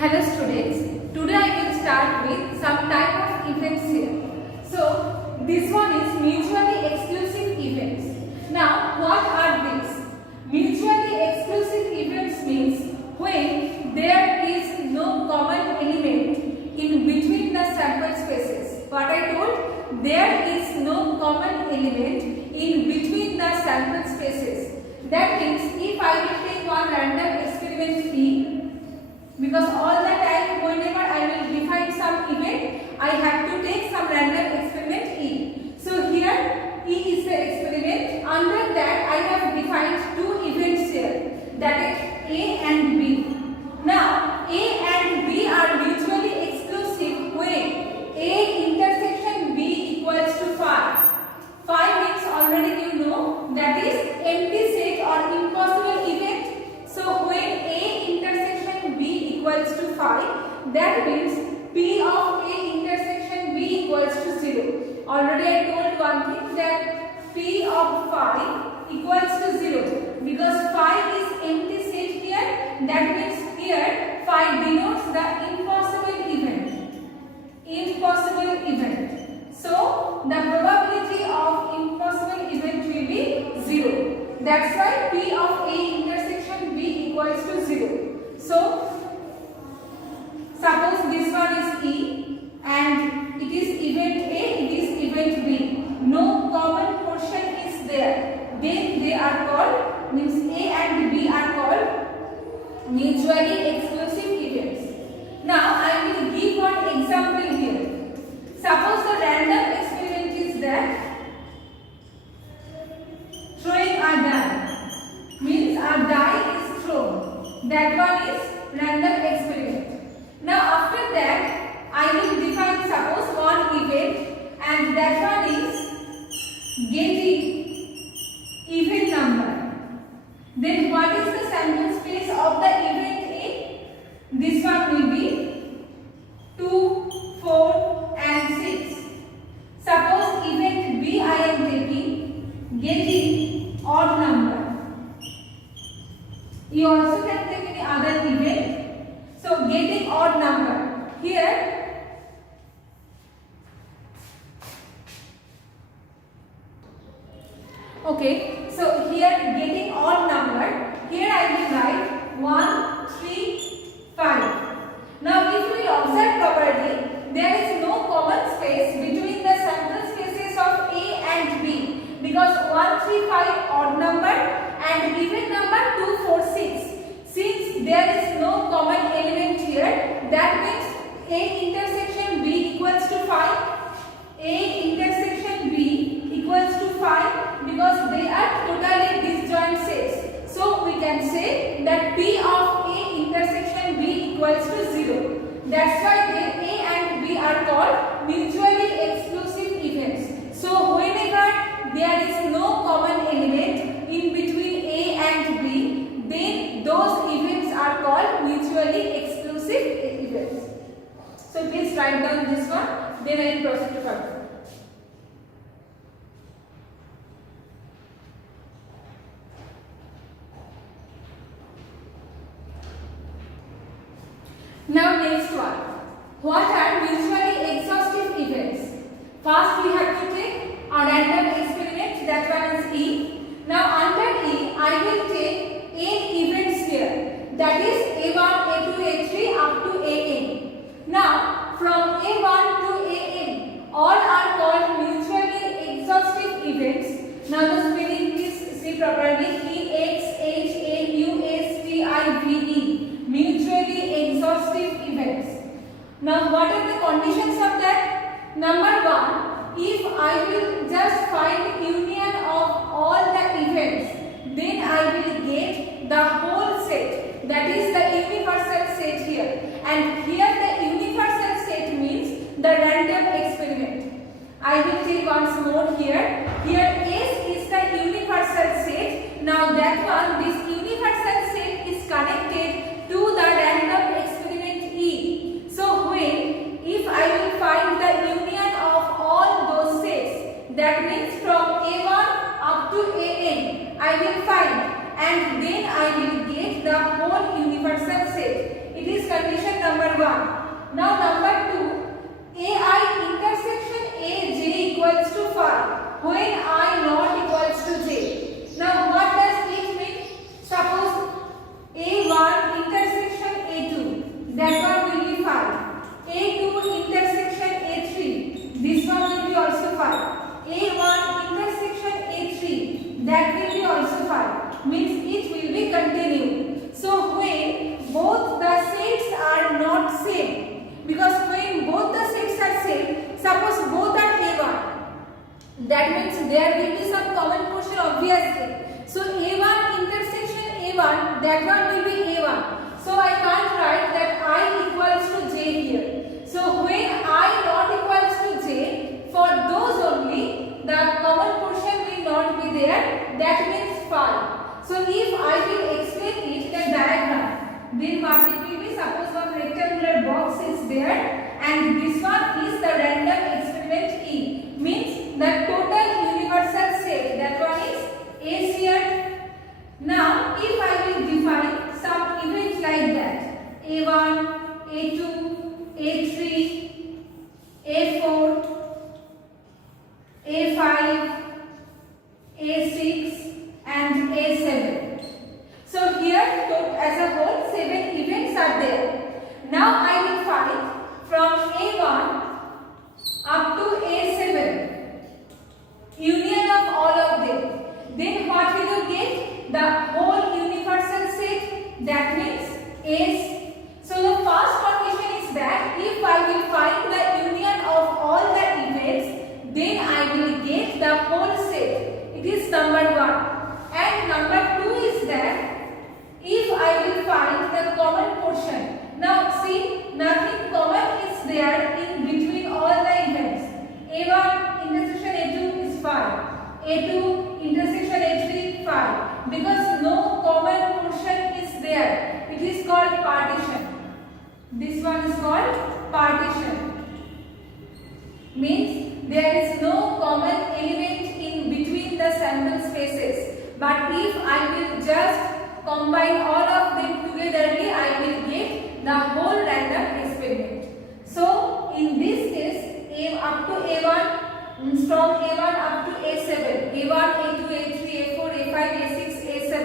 Hello students, today I will start with some type of events here. So this one is mutually exclusive events. Now what are these? Mutually exclusive events means when there is no common element in between the sample spaces. What I told? There is no common element in between the sample spaces. That means if I will take one random experiment E, because all the time whenever I will define some event, I have to take some random experiment E. So here E is the experiment. Under that I have defined two events here, that is A and B. Now A and B are mutually exclusive when A intersection B equals to phi. Phi means already you know, that is empty set or impossible event. So when A intersection B equals to phi, that means P of A intersection B equals to 0. Already I told one thing, that P of phi equals to 0 because phi is empty set here. That means here phi denotes the impossible event. Impossible event. So the probability of impossible event will be 0. That's why P of A intersection B equals to 0. So suppose this one is E and it is event A, it is event B. No common portion is there. Then they are called, means A and B are called mutually exclusive events. Now I will give one example here. Suppose the random experiment is that throwing a die, means a die is thrown. That one is random experiment. Now after that I will define suppose one event and that one is getting even number. Then what is the sample space of the event A? This one will be 2, 4 and 6. Suppose event B I am taking getting odd number. You also can take any other event. So getting odd number. Here okay, so here getting odd number. Here I will write 1, 3, 5. Now if we observe properly, there is no common space between the sample spaces of A and B because 1, 3, 5 odd number and even number 2, 4, 6. Since there is no common element here, that means A intersection B equals to 5. A intersection B equals to 5 because they are totally disjoint sets. So we can say that P of A intersection B equals to 0. That's why A and B are called mutually exclusive events. So whenever there is no common element in between A and B, then those events are called mutually exclusive events. So please write down this one, then I will proceed to further. Now next one. What are mutually exhaustive events? First we have to take a random experiment, that one is E. Now under E I will take n events here, that is A1, A2, A3 up to An. Now from A1 to An all are called mutually exhaustive events. Now the spelling please see properly, EXHAUSTIVE, mutually exhaustive events. Now what are the conditions of that? Number 1, if I will just find union of all the events, then I will get the whole set, that is the universal set here. And here the universal set means the random experiment. I will take once more here. Here S is the universal set. Now that one, this universal set is connected to the random experiment E. So when, if I will find the union of all those sets, that means from A1 up to An, I will find, and then I will get the whole universal set. 1. Now number 2, AI intersection AJ equals to 5 when I not equals to j. Now what does it mean? Suppose A1 intersection A2, that one will be 5. A2 intersection A3, this one will be also 5. A1 intersection A3, that will be also 5. Means it will be continued. So when both the sets are not same, because when both the sets are same, suppose both are A1, that means there will be some common portion obviously. So A1 intersection A1, that one will be A1. So I can't write that I equals to j here. So when I not equals to j, for those only the common portion will not be there, that means 5. So if I will explain it in a diagram, then what it will be? Suppose one rectangular box is there and this one is the random experiment E. Means the total universal set, that one is A here. Now if I will define some events like that, A1, A2, A3, A4, A5, A6 and A7. So here as a whole 7 events are there. Now I will find from A1 up to A7 union of all of them. Then what will you get? The whole universal set, that means S. So the first condition is that if I will find the union of all the events, then I will get the whole set. It is number 1. And number 2 is that if I will find the common portion. Now see, nothing common is there in between all the events. A1 intersection A2 is 5. A2 intersection A3 5. Because no common portion is there. It is called partition. This one is called partition. Means there is no common element in between the sample spaces. But if I will just combine all of them togetherly, I will get the whole random experiment. So in this case, up to A1, from A1 up to A7, A1, A2, A3, A4, A5, A6, A7,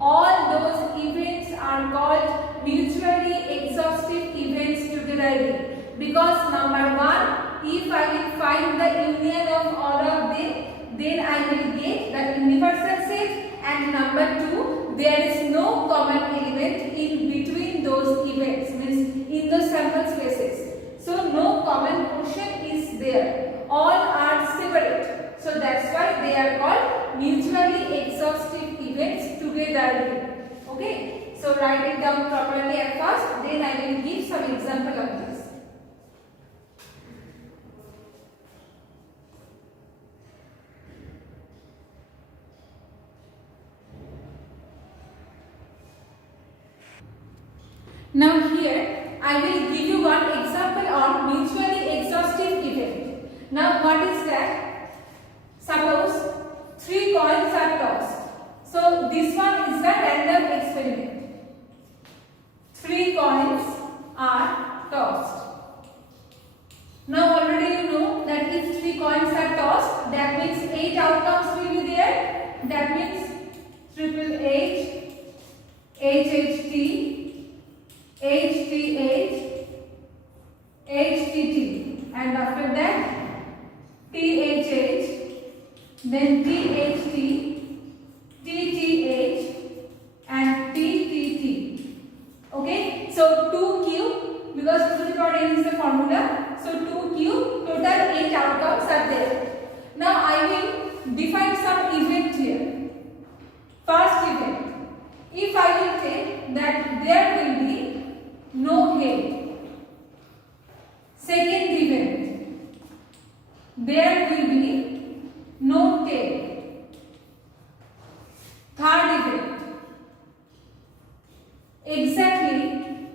all those events are called mutually exhaustive events togetherly. Because number 1, if I will find the union of all of them, then I will get the universal set. And number 2, there is no common element in between those events, means in the sample spaces. So no common portion is there. All are separate. So that's why they are called mutually exhaustive events togetherly. Okay. So write it down properly at first. Then I will give some example of this. Now here I will give you one example on mutually exhaustive event. Now what is that? Suppose 3 coins are tossed. So this one is the random experiment. 3 coins are tossed. Now already you know that if 3 coins are tossed, that means 8 outcomes will be there. That means triple H, HHT, HTH, HTT, and after that THH, then THT, TTH, and TTT. Okay, so 2Q, because 2 to the power n is the formula, so 2Q, total 8 outcomes are there. Now I will define some event here. First event, if I will take that there will be no head. Second event, there will be no tail. Third event, exactly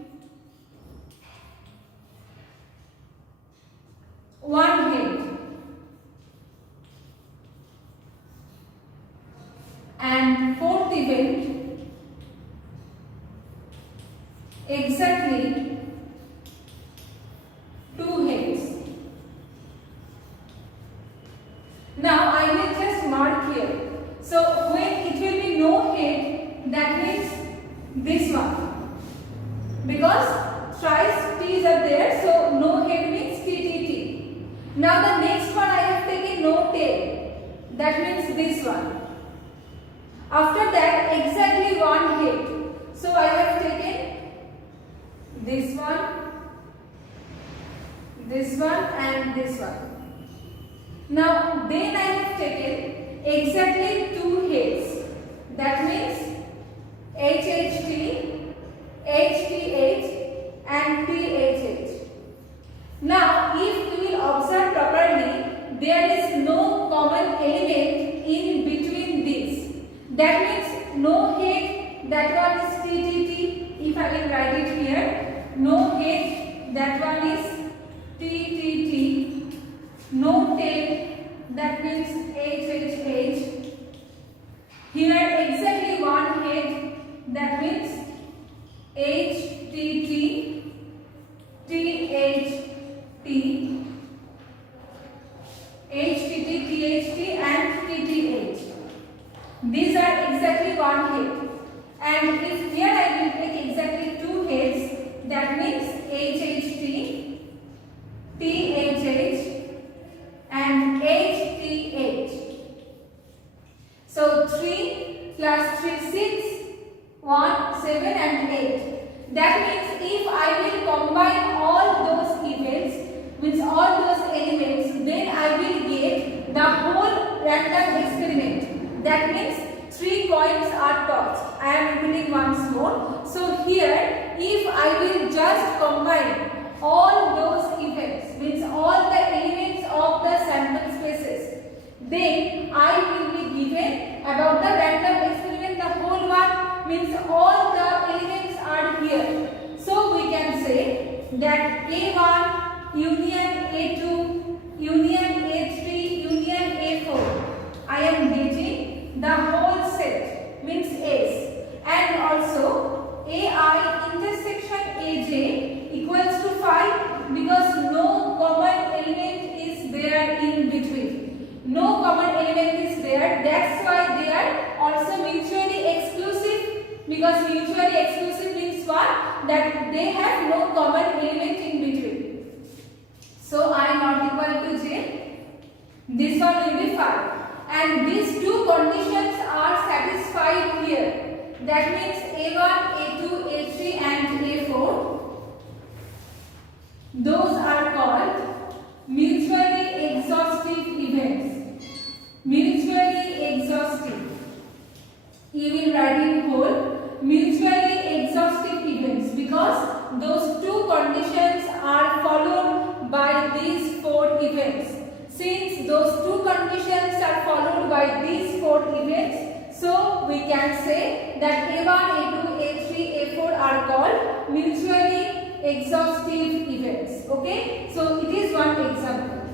one head. And fourth event, exactly because thrice T's are there, so no head means TTT. Now the next one I have taken no tail, that means this one. After that exactly one head, so I have taken this one and this one. Now then I have taken exactly two heads, that means HHT, HTH and THH. Now if we will observe properly, there is no common element in between these. That means no head, that one is TTT. If I will write it here, no head, that one is TTT. No tail, that means HHH. Here exactly one head, that means HTT, THT, HTT, THT and TTH. These are exactly one head. And if here I will take exactly two heads, that means HHT, THH and HTH. So 3 plus 3, 6, 1, 7 and 8. That means if I will combine all those events, means all those elements, then I will get the whole random experiment. That means 3 coins are tossed. I am repeating once more. So here, if I will just combine all those events, means all the elements of the sample spaces, then I will be given about the random experiment. The whole one means all the elements are here. So we can say that A1 union A2 union A3 union A4. I am getting the whole set, means S, and also AI intersection AJ equals to 5 because no common element is there in between. No common element is there, that's why they are also mutually exclusive, because mutually exclusive means what? That they have no common element in between. So I not equal to J, this one will be 5. And these two conditions are satisfied here. That means A1, A2, A3 and A4. Those are called mutually exhaustive events. Mutually exhaustive. You will write in whole mutually exhaustive events because those two conditions are followed by these 4 events. Since those two conditions are followed by these 4 events, so we can say that A1, A2, A3, A4 are called mutually exhaustive events. Okay, so it is one example.